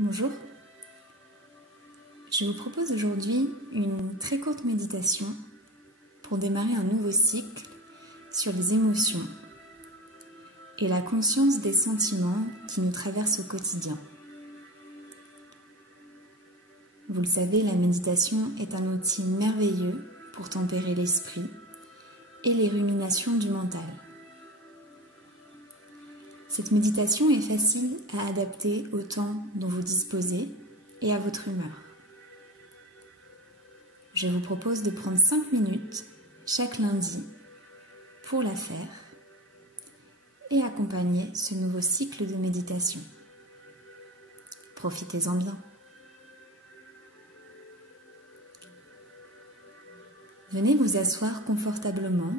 Bonjour, je vous propose aujourd'hui une très courte méditation pour démarrer un nouveau cycle sur les émotions et la conscience des sentiments qui nous traversent au quotidien. Vous le savez, la méditation est un outil merveilleux pour tempérer l'esprit et les ruminations du mental. Cette méditation est facile à adapter au temps dont vous disposez et à votre humeur. Je vous propose de prendre 5 minutes chaque lundi pour la faire et accompagner ce nouveau cycle de méditation. Profitez-en bien. Venez vous asseoir confortablement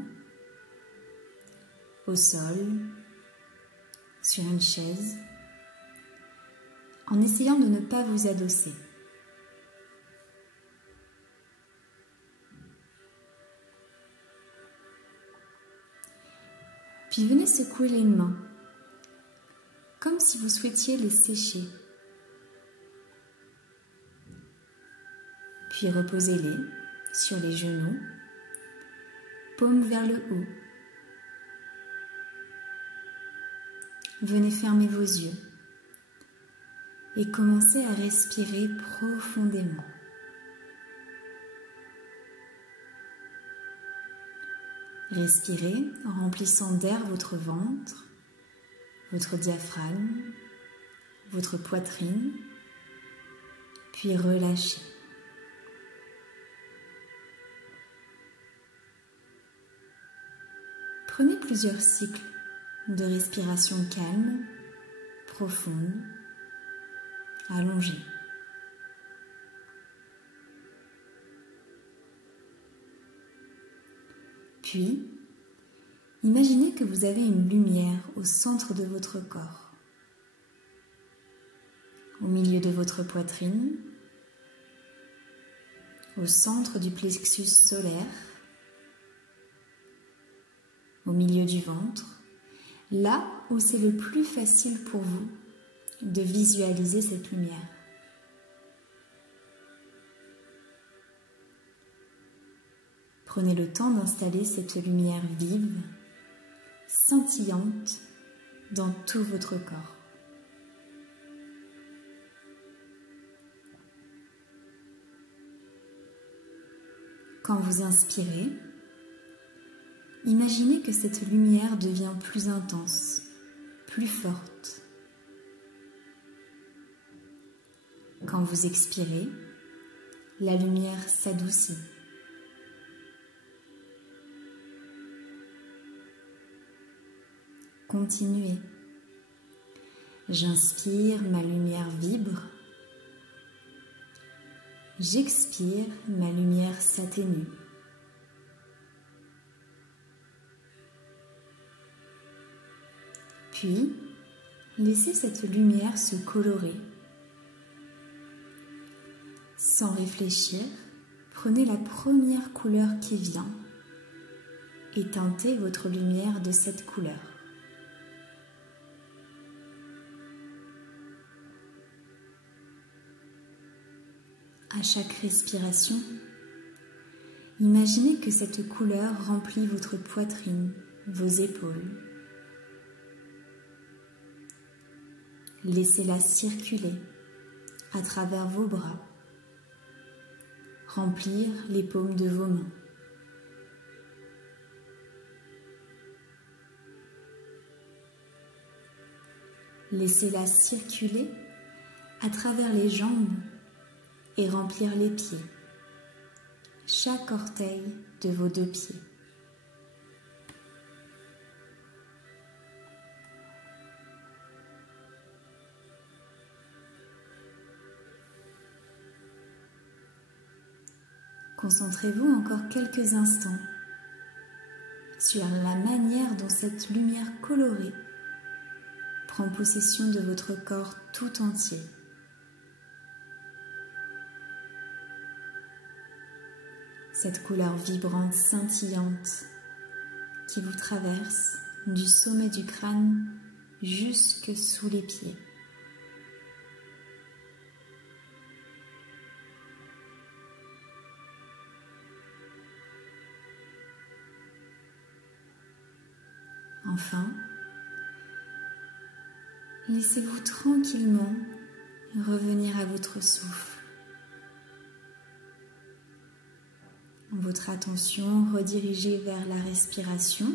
au sol, sur une chaise, en essayant de ne pas vous adosser. Puis venez secouer les mains, comme si vous souhaitiez les sécher. Puis reposez-les sur les genoux, paumes vers le haut. Venez fermer vos yeux et commencez à respirer profondément. Respirez en remplissant d'air votre ventre, votre diaphragme, votre poitrine, puis relâchez. Prenez plusieurs cycles de respiration calme, profonde, allongée. Puis, imaginez que vous avez une lumière au centre de votre corps, au milieu de votre poitrine, au centre du plexus solaire, au milieu du ventre, là où c'est le plus facile pour vous de visualiser cette lumière. Prenez le temps d'installer cette lumière vive, scintillante dans tout votre corps. Quand vous inspirez, imaginez que cette lumière devient plus intense, plus forte. Quand vous expirez, la lumière s'adoucit. Continuez. J'inspire, ma lumière vibre. J'expire, ma lumière s'atténue. Puis, laissez cette lumière se colorer. Sans réfléchir, prenez la première couleur qui vient et teintez votre lumière de cette couleur. À chaque respiration, imaginez que cette couleur remplit votre poitrine, vos épaules. Laissez-la circuler à travers vos bras, remplir les paumes de vos mains. Laissez-la circuler à travers les jambes et remplir les pieds, chaque orteil de vos 2 pieds. Concentrez-vous encore quelques instants sur la manière dont cette lumière colorée prend possession de votre corps tout entier. Cette couleur vibrante, scintillante qui vous traverse du sommet du crâne jusque sous les pieds. Enfin, laissez-vous tranquillement revenir à votre souffle. Votre attention redirigée vers la respiration,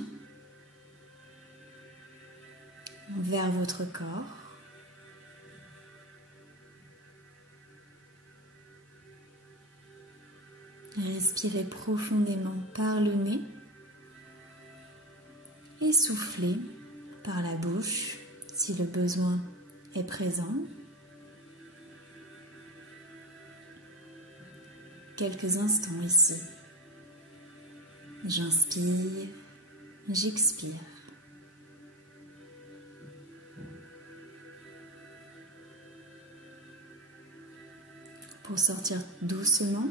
vers votre corps. Respirez profondément par le nez et soufflez par la bouche si le besoin est présent. Quelques instants ici. J'inspire, j'expire. Pour sortir doucement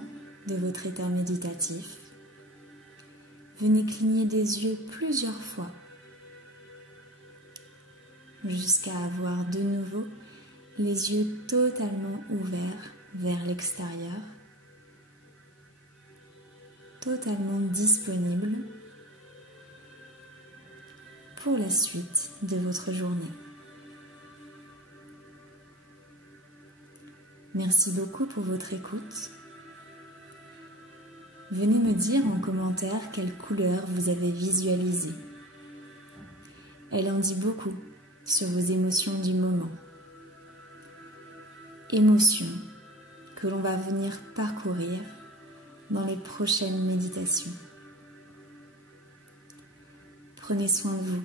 de votre état méditatif, venez cligner des yeux plusieurs fois jusqu'à avoir de nouveau les yeux totalement ouverts vers l'extérieur, totalement disponibles pour la suite de votre journée. Merci beaucoup pour votre écoute. Venez me dire en commentaire quelle couleur vous avez visualisée. Elle en dit beaucoup sur vos émotions du moment. Émotions que l'on va venir parcourir dans les prochaines méditations. Prenez soin de vous.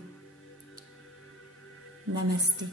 Namasté.